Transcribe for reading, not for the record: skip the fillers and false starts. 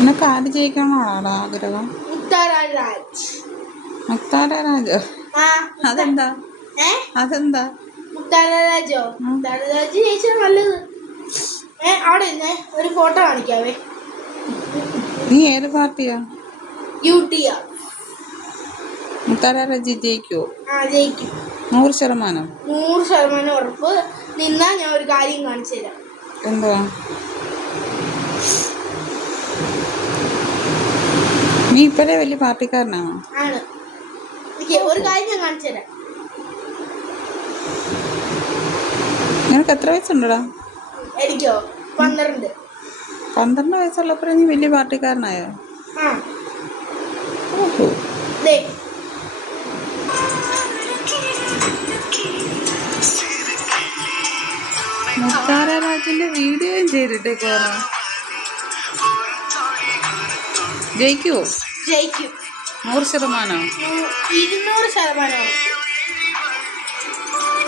നിനക്ക് ആര് ജയിക്കണമെന്നാണോ ആഗ്രഹം? മുക്താര രാജോ? അതെന്താ? അതെന്താ? മുക്താര രാജോ? മുക്താര രാജ് ജയിച്ചാൽ നല്ലത്. അവിടെ നിന്ന് ഒരു ഫോട്ടോ കാണിക്കാവേ. നീ ഏത് പാർട്ടിയാ? UTR. മുക്താര രാജ് ജയിക്കുവോ? ജയിക്കും. 100%? 100% ഉറപ്പ്. നിന്നാ ഞാൻ ഒരു കാര്യം കാണിച്ചു തരാം. എന്തുവാ? നീ ഇപ്പോഴേ വലിയ പാർട്ടിക്കാരനാണോ? ആണ്. ഒരു കാര്യം ഞാൻ കാണിച്ചു തരാം. നിനക്ക് എത്ര വയസ്സുണ്ടടാ? എനിക്കോ? 12. 12 വയസ്സുള്ളപ്പോഴേ നീ വലിയ പാർട്ടിക്കാരനായോ? ഓഹോ. മുക്താര രാജിന്റെ വീഡിയോയും ചെയ്തിട്ടേക്കോണോ? ജയിക്കുവോ? ജയിക്കും. 100%? 200%.